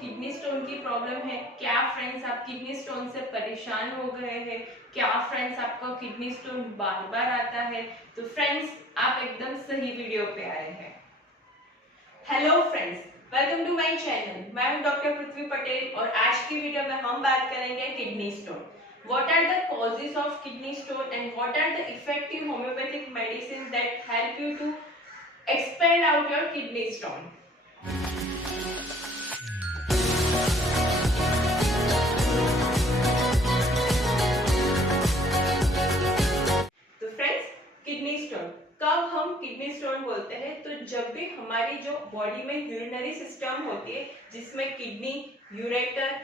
Kidney stone की problem है? क्या फ्रेंड्स आप किडनी स्टोन से परेशान हो गए हैं? क्या फ्रेंड्स आपको किडनी स्टोन बार बार आता है? तो फ्रेंड्स आप एकदम सही वीडियो पे आए हैं। Hello friends, welcome to my channel. मैं हूं डॉक्टर पृथ्वी पटेल और आज की वीडियो में हम बात करेंगे kidney stone. What are the causes of kidney stone and what are the effective homeopathic medicines that help you to expel out your kidney stone? तो फ्रेंड्स, किडनी स्टोन कब हम किडनी स्टोन बोलते हैं? तो जब भी हमारी जो बॉडी में यूरिनरी सिस्टम होती है जिसमें किडनी, यूरेटर,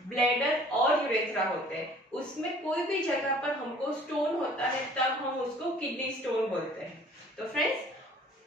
ब्लैडर और यूरेथ्रा होते हैं, उसमें कोई भी जगह पर हमको स्टोन होता है तब हम उसको किडनी स्टोन बोलते हैं। तो फ्रेंड्स,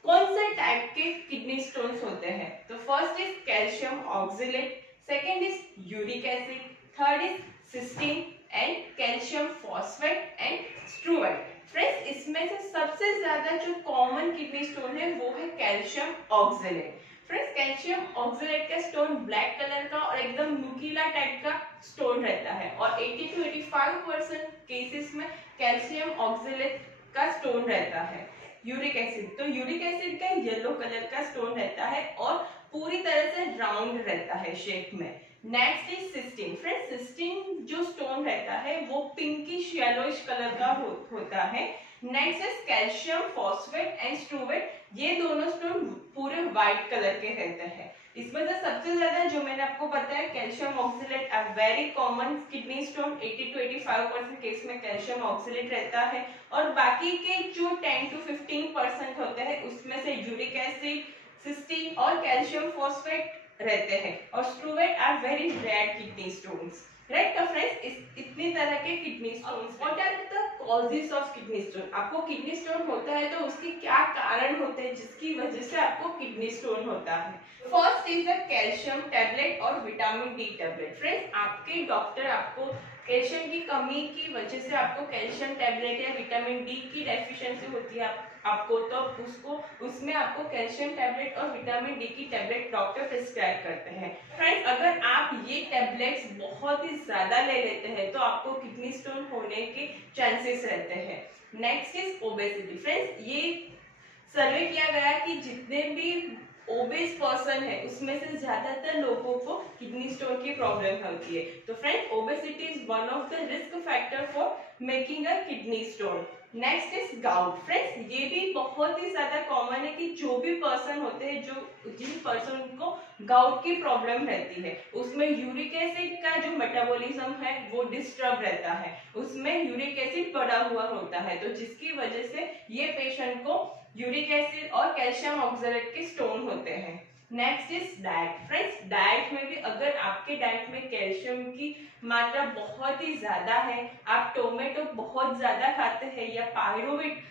कौन से टाइप के किडनी स्टोन्स होते हैं? तो first is calcium oxalate, second is uric acid, third is cystine and calcium phosphate and struvite. Friends, इसमें से सबसे ज्यादा जो कॉमन किडनी स्टोन है वो है calcium oxalate. Friends, calcium oxalate का स्टोन ब्लैक कलर का और एकदम नुकीला टाइप का स्टोन रहता है और 80 to 85% केसेस में कैल्शियम ऑक्सलेट का स्टोन रहता है। यूरिक एसिड, तो यूरिक एसिड का येलो कलर का स्टोन रहता है और पूरी तरह से राउंड रहता है शेप में। Next is cystine. Friends, cystine जो स्टोन रहता है वो पिंकिश येलोइश कलर का होता है। Next is calcium phosphate and struvite, ये दोनों स्टोन पूरे व्हाइट कलर के रहते हैं। इसमें से सबसे ज्यादा जो मैंने आपको बताया calcium oxalate a very common kidney stone, 80 to 85% case में कैल्शियम ऑक्सलेट रहता है और बाकी के जो 10 to 15% होते हैं उसमें से यूरिक एसिड, सिस्टीन और कैल्शियम फॉस्फेट रहते हैं और struvite are very rare kidney stones. Right? तो फ्रेंड्स, इतनी तरह के kidney stones. What are the causes of kidney stone? आपको किडनी स्टोन होता है तो उसके क्या कारण होते हैं जिसकी वजह से आपको किडनी स्टोन होता है? First is the calcium tablet और विटामिन डी टैबलेट। फ्रेंड्स, आपके डॉक्टर आपको कैल्शियम की कमी की वजह से आपको कैल्शियम टैबलेट या विटामिन डी की डेफिशिएंसी होती है आपको, तो उसमें आपको कैल्शियम टैबलेट और विटामिन डी की टैबलेट डॉक्टर प्रिस्क्राइब करते हैं। फ्रेंड्स, अगर आप ये टैबलेट्स बहुत ही ज्यादा ले लेते हैं तो आपको किडनी स्टोन होने के चांसेस रहते हैं। Next is obesity. फ्रेंड्स, ये सर्वे किया गया कि जितने भी ओबेस पर्सन है उसमें से ज्यादातर लोगों को किडनी स्टोन की प्रॉब्लम होती है। तो friends, obesity is one of the risk factor for making a kidney stone. Next is gout. Friends, ये भी बहुत ही ज्यादा कॉमन है कि जो भी पर्सन होते हैं, जिन पर्सन को गाउट की प्रॉब्लम रहती है उसमें यूरिक एसिड का जो मेटाबॉलिज्म है वो डिस्टर्ब रहता है, उसमें यूरिक एसिड बढ़ा हुआ होता है, तो जिसकी वजह से ये पेशेंट को यूरिक एसिड और कैल्शियम ऑक्सलेट के स्टोन होते हैं। Next is diet. Friends, diet में भी अगर आपके डाइट में कैल्शियम की मात्रा बहुत ही ज्यादा है, आप टोमेटो बहुत ज्यादा खाते हैं या पायरुवेट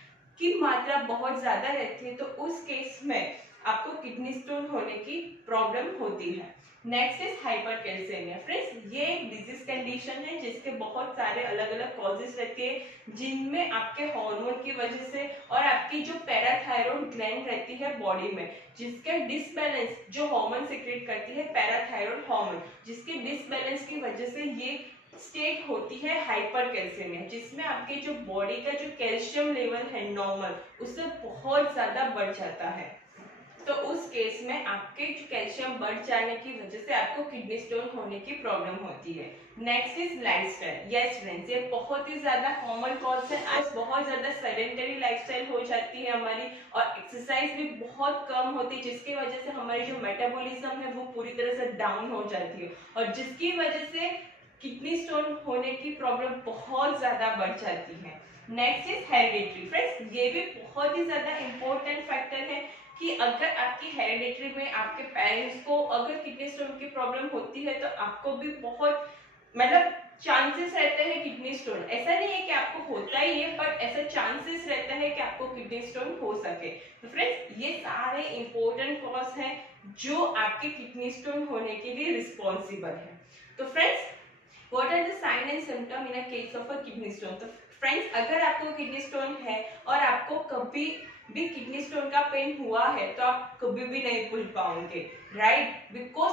की मात्रा बहुत ज्यादा रहती है, तो उस केस में आपको किडनी स्टोन होने की प्रॉब्लम होती है। Next is hypercalcaemia. फ्रेंड्स, ये एक डिजीज कंडीशन है जिसके बहुत सारे अलग अलग कॉजेस रहते हैं, जिनमें आपके हार्मोन की वजह से और आपकी जो पैराथायरॉइड ग्लैंड रहती है बॉडी में, जिसके डिसबैलेंस, जो हार्मोन सिक्रेट करती है पैराथायरॉइड हार्मोन, जिसके डिसबैलेंस की वजह से ये स्टेट होती है हाइपरकैल्सीमिया, जिसमें आपके जो बॉडी का जो कैल्शियम लेवल है नॉर्मल उससे बहुत ज्यादा बढ़ जाता है। तो उस केस में आपके कैल्शियम बढ़ जाने की वजह से आपको किडनी स्टोन होने की प्रॉब्लम होती है। Next is lifestyle. Yes friends, ये बहुत ही ज्यादा कॉमन कॉज है। आज बहुत ज्यादा सेडेंटरी लाइफस्टाइल हो जाती है हमारी और एक्सरसाइज भी बहुत कम होती है, जिसकी वजह से हमारी जो मेटाबॉलिज्म है वो पूरी तरह से डाउन हो जाती है और जिसकी वजह से किडनी स्टोन होने की प्रॉब्लम बहुत ज्यादा बढ़ जाती है। Next is hereditary. फ्रेंड्स, ये भी बहुत ही ज्यादा इंपॉर्टेंट फैक्टर है कि अगर आपकी हेरिडिटरी में आपके पेरेंट्स को अगर किडनी स्टोन की प्रॉब्लम होती है तो आपको भी बहुत चांसेस रहते हैं किडनी स्टोन। ऐसा नहीं है कि आपको होता ही है, बट ऐसा चांसेस रहता है कि आपको किडनी स्टोन हो सके। तो फ्रेंड्स, ये सारे इंपॉर्टेंट कॉज हैं जो आपके किडनी स्टोन होने के लिए रिस्पॉन्सिबल है। तो friends, what are the sign and symptom in a case of a kidney stone? तो फ्रेंड्स, अगर आपको किडनी स्टोन है और आपको कभी भी किडनी स्टोन का पेन हुआ है तो आप कभी भी नहीं भूल पाओगे, राइट? बिकॉज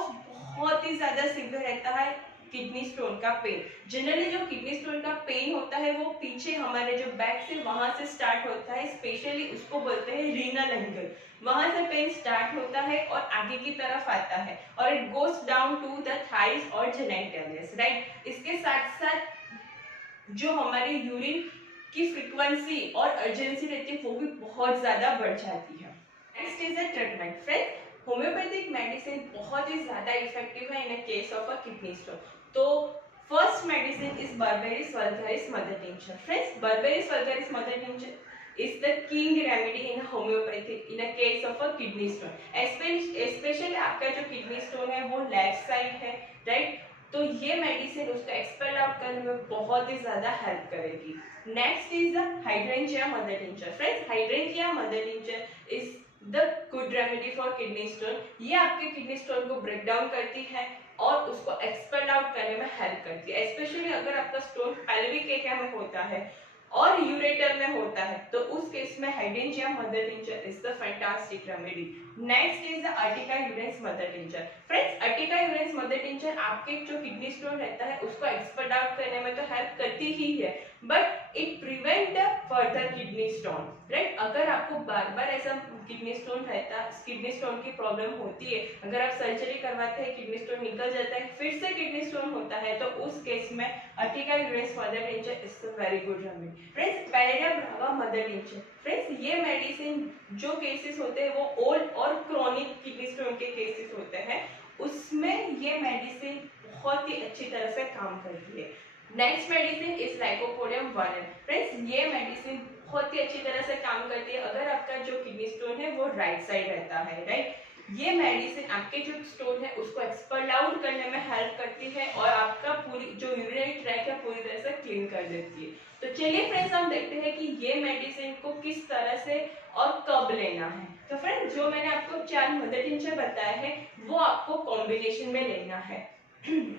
बहुत ही ज्यादा सिवियर रहता है किडनी स्टोन का पेन। जनरली जो किडनी स्टोन का पेन होता है वो पीछे हमारे जो बैक से वहां से स्टार्ट होता है, स्पेशली उसको बोलते हैं रीनल एंगल। वहां से पेन स्टार्ट होता है और आगे की तरफ आता है और it goes down to the thighs और जेनिटलियस, राइट। इसके साथ साथ जो हमारी यूरिन की फ्रीक्वेंसी और अर्जेंसी रहती है वो भी बहुत ज्यादा बढ़ जाती है। Next is a treatment. Friends, homeopathic medicine बहुत ही ज्यादा इफेक्टिव है in a case of a kidney stone. तो first medicine is berberis vulgaris mother tincture. Friends, berberis vulgaris mother tincture is the king remedy in homeopathic in a case of a kidney stone। especially आपका जो kidney stone है वो left side है, right. तो ये medicine उसको expel out करने में बहुत ही ज्यादा हेल्प करेगी। Next is the hydrangea mother tincture. Friends, hydrangea mother tincture is the good remedy for kidney stone. ये आपके किडनी स्टोन को ब्रेक डाउन करती है और उसको एक्सपेल आउट करने में हेल्प करती है। स्पेशली अगर आपका स्टोन पेल्विक एरिया में होता है और यूरेटर में होता है तो उस केस में hydrangea mother tincture is the fantastic remedy. Next is the Ertiga urens mother tincture. Friends, Ertiga urens mother tincture आपके जो किडनी स्टोन रहता है उसको एक्सपेल आउट करने में तो हेल्प करती ही है, but it prevent the further kidney stone, right. अगर आपको बार बार ऐसा किडनी स्टोन रहता है, किडनी स्टोन की प्रॉब्लम होती है, अगर आप सर्जरी करवाते हैं किडनी स्टोन निकल जाता है, फिर से किडनी स्टोन होता है, तो उस केस में urtica urens mother tincture is a very good remedy. Friends, pareira brava mother tincture. Friends, ये मेडिसिन जो केसेस होते हैं वो ओल्ड और क्रोनिक किडनी स्टोन के केसेस होते हैं, उसमें ये मेडिसिन बहुत ही अच्छी तरह से काम करती है। नेक्स्ट मेडिसिन इज लाइकोपोडियम वनम। फ्रेंड्स, ये मेडिसिन बहुत ही अच्छी तरह से काम करती है अगर आपका जो किडनी स्टोन है वो राइट साइड रहता है, राइट। ये मेडिसिन आपके जो स्टोन है उसको एक्सपेल आउट करने में हेल्प करती है और आपका पूरी जो यूरिनरी ट्रैक है पूरी तरह से क्लीन कर देती है। तो चलिए फ्रेंड्स, हम देखते हैं कि ये मेडिसिन को किस तरह से और कब लेना है। तो फ्रेंड्स, जो मैंने आपको 4 मदर टिंचर बताया है वो आपको कॉम्बिनेशन में लेना है।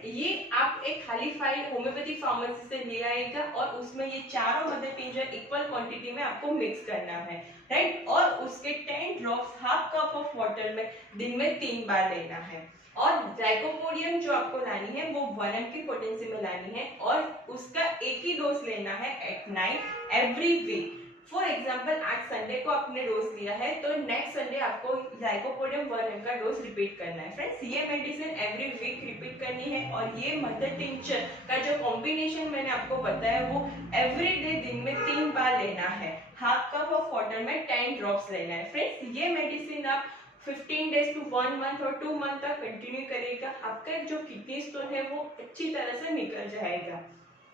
ये आप एक खाली फाइल होम्योपैथिक फार्मेसी से ले आएगा और उसमें ये चारों मदर टिंचर इक्वल क्वांटिटी में आपको मिक्स करना है, राइट। और उसके 10 drops half cup of water में दिन में 3 बार लेना है। और लाइकोपोडियम जो आपको लानी है वो 1 mg की पोटेंसी में लानी है और उसका एक ही डोज लेना है at night every week. For example, आज संडे को आपने डोज लिया है तो नेक्स्ट संडे आपको लाइकोपोडियम 1 mg का डोज रिपीट करना है। फ्रेंड्स, ये मेडिसिन एवरी वीक रिपीट करनी है और ये मदर टिंचर का जो कॉम्बिनेशन मैंने आपको बताया वो एवरी डे दिन में 3 बार लेना है। हाफ कप ऑफ वाटर में 10 ड्रॉप्स लेना है। फ्रेंड्स, ये मेडिसिन आप 15 डेज टू 1 मंथ और 2 मंथ तक कंटिन्यू करेगा, आपका जो किडनी स्टोन है वो अच्छी तरह से निकल जाएगा।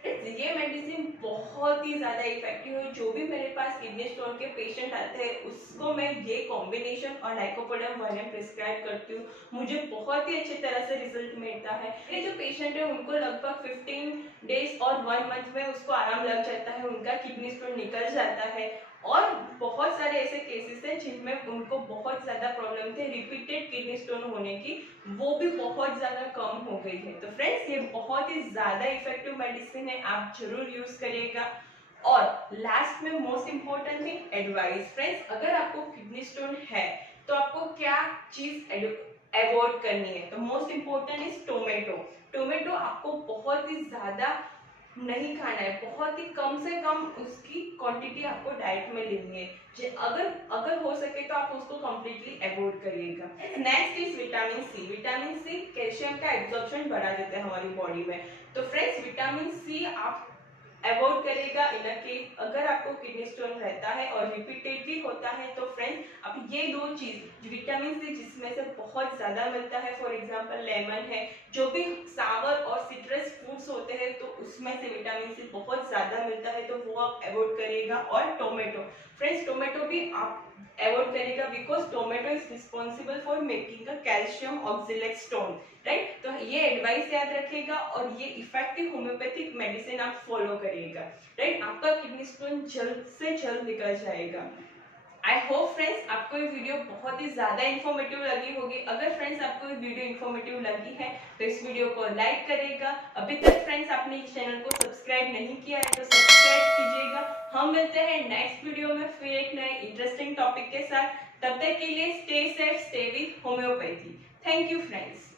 ये मेडिसिन बहुत ही ज्यादा इफेक्टिव है। जो भी मेरे पास किडनी स्टोन के पेशेंट आते हैं उसको मैं ये कॉम्बिनेशन और लाइकोपोडियम 1 mg प्रिस्क्राइब करती हूँ, मुझे बहुत ही अच्छी तरह से रिजल्ट मिलता है। ये जो पेशेंट है उनको लगभग 15 डेज और 1 मंथ में उसको आराम लग जाता है, उनका किडनी स्टोन निकल जाता है। और बहुत सारे ऐसे केसेस हैं जिनमें उनको बहुत ज्यादा प्रॉब्लम थे रिपीटेड किडनी स्टोन होने की, वो भी बहुत ज्यादा कम हो गई है। तो फ्रेंड्स, ये बहुत ही ज्यादा इफेक्टिव मेडिसिन है, आप जरूर यूज करिएगा। और लास्ट में most important thing, advice. Friends, अगर आपको किडनी स्टोन है तो आपको क्या चीज अवॉइड करनी है, तो most important is tomato. Tomato आपको बहुत ही ज्यादा नहीं खाना है, बहुत ही कम से कम उसकी क्वांटिटी आपको डाइट में लेनी है। अगर हो सके तो आप उसको कंप्लीटली अवॉइड करिएगा। Next is vitamin C. Vitamin C calcium का एब्जॉर्प्शन बढ़ा देता है हमारी बॉडी में, तो फ्रेंड्स विटामिन सी आप अवॉइड करेगा इन केस अगर आपको किडनी स्टोन रहता है और रिपीटेडली होता है। तो फ्रेंड्स, अब ये दो चीज विटामिन सी जिसमें से बहुत ज्यादा मिलता है, फॉर एग्जांपल लेमन है, जो भी सावर और सिट्रस फ्रूट्स होते हैं तो उसमें से विटामिन सी बहुत ज्यादा मिलता है, तो वो आप अवॉइड करिएगा। और टोमेटो, फ्रेंड्स टोमेटो भी आप अवॉइड करेगा because tomato is responsible for making a calcium oxalate stone, right. तो ये एडवाइस याद रखिएगा और ये इफेक्टिव होम्योपैथिक मेडिसिन आप फॉलो करिएगा, राइट। आपका किडनी स्टोन जल्द से जल्द निकल जाएगा। आई होप फ्रेंड्स आपको ये वीडियो बहुत ही ज्यादा इन्फॉर्मेटिव लगी होगी। अगर फ्रेंड्स आपको ये वीडियो इन्फॉर्मेटिव लगी है तो इस वीडियो को लाइक करेगा। अभी तक फ्रेंड्स आपने इस चैनल को सब्सक्राइब नहीं किया है तो सब्सक्राइब कीजिएगा। हम मिलते हैं नेक्स्ट वीडियो में फिर एक नए इंटरेस्टिंग टॉपिक के साथ। तब तक के लिए stay safe, stay with homeopathy. Thank you friends.